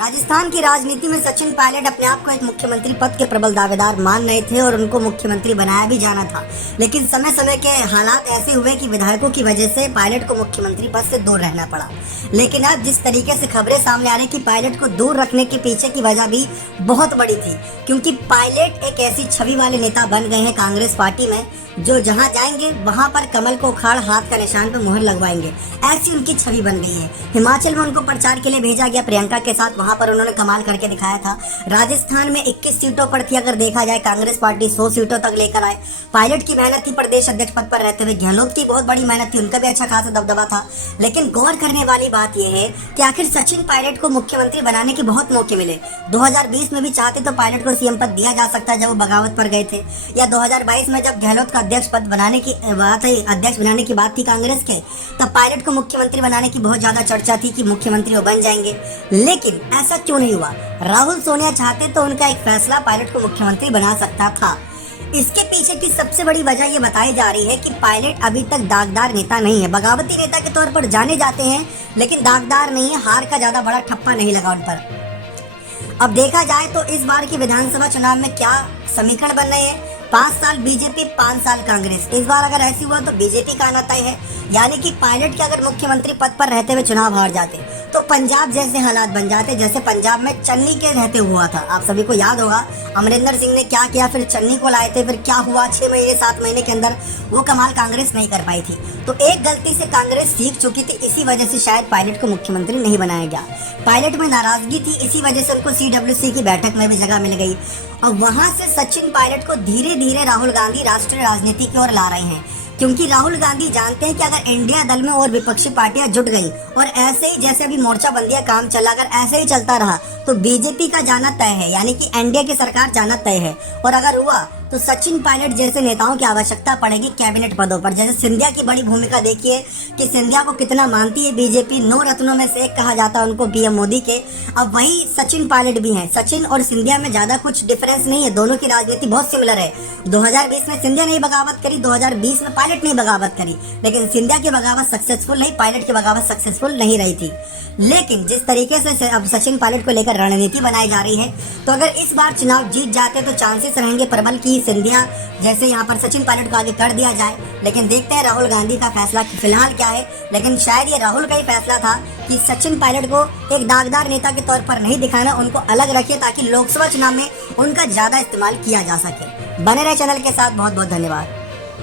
राजस्थान की राजनीति में सचिन पायलट अपने आप को एक मुख्यमंत्री पद के प्रबल दावेदार मान रहे थे और उनको मुख्यमंत्री बनाया भी जाना था। लेकिन समय समय के हालात ऐसे हुए कि विधायकों की वजह से पायलट को मुख्यमंत्री पद से दूर रहना पड़ा। लेकिन अब जिस तरीके से खबरें सामने आ रही कि पायलट को दूर रखने के पीछे की वजह भी बहुत बड़ी थी, क्योंकि पायलट एक ऐसी छवि वाले नेता बन गए हैं कांग्रेस पार्टी में जो जहां जाएंगे वहां पर कमल को उखाड़ हाथ का निशान पे मुहर लगवाएंगे। ऐसी उनकी छवि बन गई है। हिमाचल में उनको प्रचार के लिए भेजा गया प्रियंका के साथ, वहां पर उन्होंने कमाल करके दिखाया था। राजस्थान में 21 सीटों पर थी, अगर देखा जाए कांग्रेस पार्टी 100 सीटों तक लेकर आए। पायलट की मेहनत थी प्रदेश अध्यक्ष पद पर रहते हुए, गहलोत की बहुत बड़ी मेहनत थी, उनका भी अच्छा खासा दबदबा था। लेकिन गौर करने वाली बात यह है कि आखिर सचिन पायलट को मुख्यमंत्री बनाने के बहुत मौके मिले। 2020 में भी चाहते तो पायलट को सीएम पद दिया जा सकता है जब वो बगावत पर गए थे, या 2022 में जब गहलोत का अध्यक्ष पद बनाने की बात है, अध्यक्ष बनाने की बात थी कांग्रेस के, तब पायलट को मुख्यमंत्री बनाने की बहुत ज्यादा चर्चा थी कि मुख्यमंत्री वो बन जाएंगे। लेकिन ऐसा क्यों नहीं हुआ? राहुल सोनिया चाहते तो उनका एक फैसला पायलट को मुख्यमंत्री बना सकता था। इसके पीछे की सबसे बड़ी वजह ये बताई जा रही है कि पायलट अभी तक दागदार नेता नहीं है। बगावती नेता के तौर पर जाने जाते हैं, लेकिन दागदार नहीं है, हार का ज्यादा बड़ा ठप्पा नहीं लगा उन पर। अब देखा जाए तो इस बार की विधानसभा चुनाव में क्या समीकरण बन रहे हैं? 5 साल बीजेपी, 5 साल कांग्रेस। इस बार अगर ऐसी हुआ तो बीजेपी का आना तय है, यानी कि पायलट के अगर मुख्यमंत्री पद पर रहते हुए चुनाव हार जाते तो पंजाब जैसे हालात बन जाते जैसे पंजाब में चन्नी के रहते हुआ था। आप सभी को याद होगा अमरिंदर सिंह ने क्या किया, फिर चन्नी को लाए थे, फिर क्या हुआ 6 महीने 7 महीने के अंदर वो कमाल कांग्रेस नहीं कर पाई थी। तो एक गलती से कांग्रेस सीख चुकी थी, इसी वजह से शायद पायलट को मुख्यमंत्री नहीं बनाया गया। पायलट में नाराजगी थी, इसी वजह से उनको CWC की बैठक में भी जगह मिल गई और वहां से सचिन पायलट को धीरे धीरे राहुल गांधी राष्ट्रीय राजनीति की ओर ला रहे हैं, क्योंकि राहुल गांधी जानते हैं कि अगर इंडिया दल में और विपक्षी पार्टियां जुट गई और ऐसे ही जैसे अभी मोर्चाबंदी का काम चला, अगर ऐसे ही चलता रहा तो बीजेपी का जाना तय है, यानी कि एनडीए की सरकार जाना तय है। और अगर हुआ तो सचिन पायलट जैसे नेताओं की आवश्यकता पड़ेगी कैबिनेट पदों पर। जैसे सिंधिया की बड़ी भूमिका देखिए कि सिंधिया को कितना मानती है बीजेपी, 9 रत्नों में से एक कहा जाता है उनको पीएम मोदी के। अब वही सचिन पायलट भी हैं। सचिन और सिंधिया में ज्यादा कुछ डिफरेंस नहीं है, दोनों की राजनीति बहुत सिमिलर है। 2020 में सिंधिया ने बगावत करी, 2020 में पायलट ने बगावत करी, लेकिन सिंधिया की बगावत सक्सेसफुल नहीं, पायलट की बगावत सक्सेसफुल नहीं रही थी। लेकिन जिस तरीके से अब सचिन पायलट को लेकर रणनीति बनाई जा रही है, तो अगर इस बार चुनाव जीत जाते तो चांसेस रहेंगे प्रबल की सिंधिया जैसे यहाँ पर सचिन पायलट को आगे कर दिया जाए। लेकिन देखते हैं राहुल गांधी का फैसला फिलहाल क्या है। लेकिन शायद ये राहुल का ही फैसला था कि सचिन पायलट को एक दागदार नेता के तौर पर नहीं दिखाना, उनको अलग रखिए ताकि लोकसभा चुनाव में उनका ज्यादा इस्तेमाल किया जा सके। बने रहे चैनल के साथ, बहुत बहुत धन्यवाद।